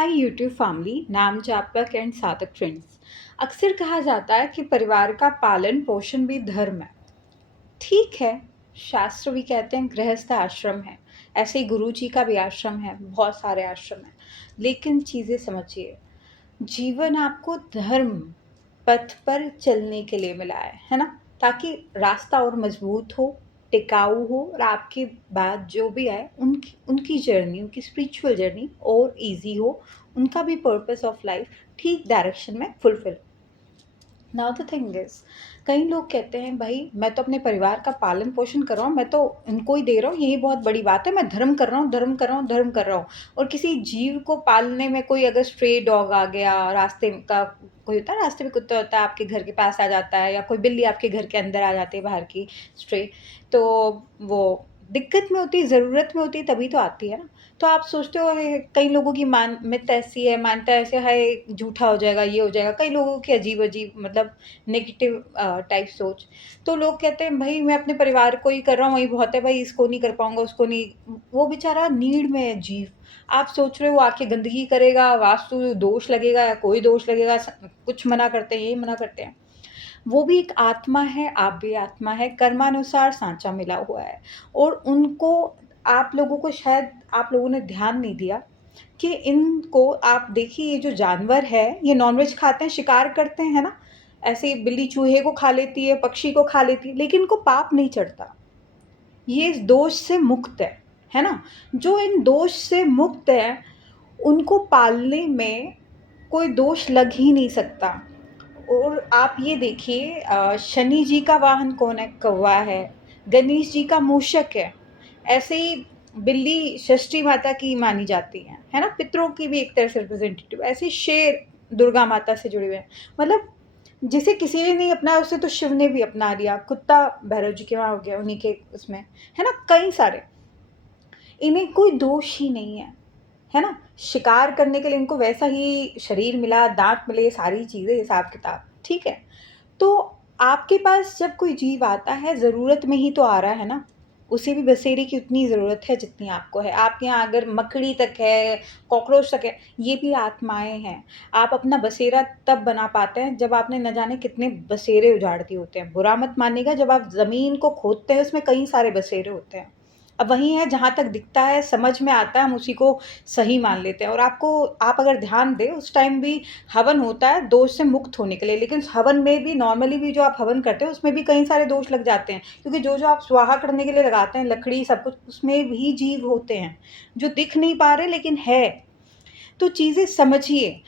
Hi YouTube family, नाम जापक and साधक friends. अक्सर कहा जाता है कि परिवार का पालन पोषण भी धर्म है। ठीक है, शास्त्र भी कहते हैं गृहस्थ आश्रम है। ऐसे ही गुरु जी का भी आश्रम है, बहुत सारे आश्रम हैं। लेकिन चीज़ें समझिए, जीवन आपको धर्म पथ पर चलने के लिए मिला है ना? ताकि रास्ता और मजबूत हो, टिकाऊ हो और आपके बाद जो भी आए उनकी उनकी जर्नी, उनकी स्पिरिचुअल जर्नी और ईज़ी हो, उनका भी पर्पस ऑफ लाइफ ठीक डायरेक्शन में fulfil. Now the thing is, कई लोग कहते हैं भाई मैं तो अपने परिवार का पालन पोषण कर रहा हूँ, मैं तो इनको ही दे रहा हूँ, यही बहुत बड़ी बात है, मैं धर्म कर रहा हूँ, धर्म कर रहा हूँ, धर्म कर रहा हूँ। और किसी जीव को पालने में कोई अगर स्ट्रे डॉग आ गया, रास्ते का कोई होता है, रास्ते में कुत्ता होता है आपके घर के पास आ जाता है, या कोई बिल्ली आपके घर के अंदर आ जाती है बाहर की स्ट्रे, तो वो दिक्कत में होती है, ज़रूरत में होती है, तभी तो आती है ना। तो आप सोचते हो कई लोगों की मान्यता ऐसी है, मान्यता ऐसे है, झूठा हो जाएगा, ये हो जाएगा, कई लोगों की अजीब-अजीब मतलब नेगेटिव टाइप सोच। तो लोग कहते हैं भई मैं अपने परिवार को ही कर रहा हूँ, वही बहुत है भाई, इसको नहीं कर पाऊँगा, उसको नहीं। वो बेचारा नीड में है जीव। आप सोच रहे हो वो आके गंदगी करेगा, वास्तु दोष लगेगा या कोई दोष लगेगा, कुछ मना करते हैं, यही मना करते हैं। वो भी एक आत्मा है, आप भी आत्मा है, कर्मानुसार साँचा मिला हुआ है। और उनको आप लोगों को शायद आप लोगों ने ध्यान नहीं दिया कि इनको आप देखिए, ये जो जानवर है, ये नॉन-वेज खाते हैं, शिकार करते हैं, है ना? ऐसे ही बिल्ली चूहे को खा लेती है, पक्षी को खा लेती है, लेकिन इनको पाप नहीं चढ़ता। ये इस दोष से मुक्त है ना? जो इन दोष से मुक्त है, उनको पालने में कोई दोष लग ही नहीं सकता। और आप ये देखिए, शनि जी का वाहन कौन है? कौवा है। गणेश जी का मूषक है। ऐसे ही बिल्ली षष्ठी माता की मानी जाती है ना? पितरों की भी एक तरह से रिप्रेजेंटेटिव। ऐसे ही शेर दुर्गा माता से जुड़े हुए हैं। मतलब जिसे किसी ने नहीं अपनाया, उसे तो शिव ने भी अपना लिया। कुत्ता भैरव जी के वहाँ हो गया, उन्हीं के उसमें, है ना? कई सारे। इन्हें कोई दोष ही नहीं है ना? शिकार करने के लिए इनको वैसा ही शरीर मिला, दाँत मिले, सारी चीज़ें हिसाब-किताब, ठीक है। तो आपके पास जब कोई जीव आता है, ज़रूरत में ही तो आ रहा है ना? उसे भी बसेरे की उतनी ज़रूरत है जितनी आपको है। आपके यहाँ अगर मकड़ी तक है, कॉकरोच तक है, ये भी आत्माएँ हैं। आप अपना बसेरा तब बना पाते हैं जब आपने न जाने कितने बसेरे उजाड़ दिए होते हैं। बुरा मत मानिएगा, जब आप ज़मीन को खोदते हैं उसमें कई सारे बसेरे होते हैं। अब वही है, जहाँ तक दिखता है, समझ में आता है, हम उसी को सही मान लेते हैं। और आप अगर ध्यान दें, उस टाइम भी हवन होता है दोष से मुक्त होने के लिए, लेकिन उस हवन में भी नॉर्मली भी जो आप हवन करते हो उसमें भी कई सारे दोष लग जाते हैं, क्योंकि जो-जो आप स्वाहा करने के लिए लगाते हैं, लकड़ी सब कुछ, उसमें भी जीव होते हैं, जो दिख नहीं पा रहे लेकिन है। तो चीज़ें समझिए,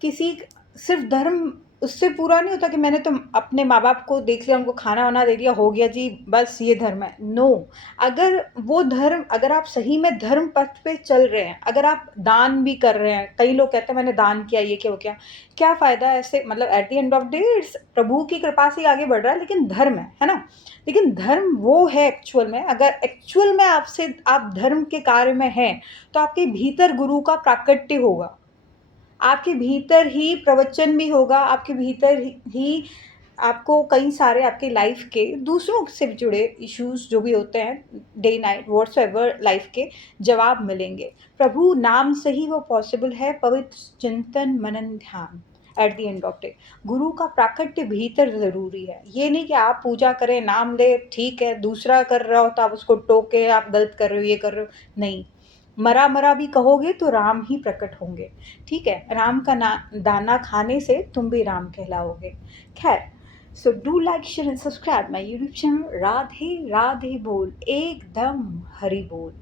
किसी सिर्फ़ धर्म उससे पूरा नहीं होता कि मैंने तो अपने माँ-बाप को देख लिया, उनको खाना-वाना दे दिया, हो गया जी, बस ये धर्म है। नो, अगर वो धर्म, अगर आप सही में धर्म पथ पे चल रहे हैं, अगर आप दान भी कर रहे हैं, कई लोग कहते हैं मैंने दान किया, ये क्या हो गया? क्या फ़ायदा ऐसे? मतलब at the end of day it's प्रभु की कृपा से ही आगे बढ़ रहा है, लेकिन धर्म है ना? लेकिन धर्म वो है एक्चुअल में, अगर एक्चुअल में आप धर्म के कार्य में हैं, तो आपके भीतर गुरु का प्राकट्य होगा। आपके भीतर ही प्रवचन भी होगा, आपके भीतर ही आपको कई सारे आपके लाइफ़ के दूसरों से जुड़े इश्यूज़ जो भी होते हैं, डे नाइट व्हाट्सएवर लाइफ़ के जवाब मिलेंगे। प्रभु नाम से ही वो पॉसिबल है, पवित्र चिंतन, मनन, ध्यान eight the end of day. गुरु का प्राकट्य भीतर ज़रूरी है। ये नहीं कि आप पूजा करें, नाम लें, ठीक है, दूसरा कर रहा हो तो आप उसको टोकें, आप गलत कर रहे हो, ये कर रहे हो, नहीं। मरा-मरा भी कहोगे तो राम ही प्रकट होंगे, ठीक है? राम का ना दाना खाने से तुम भी राम कहलाओगे। ख़ैर, so do like, share and subscribe my YouTube channel. Radhe Radhe बोल, एकदम हरि बोल।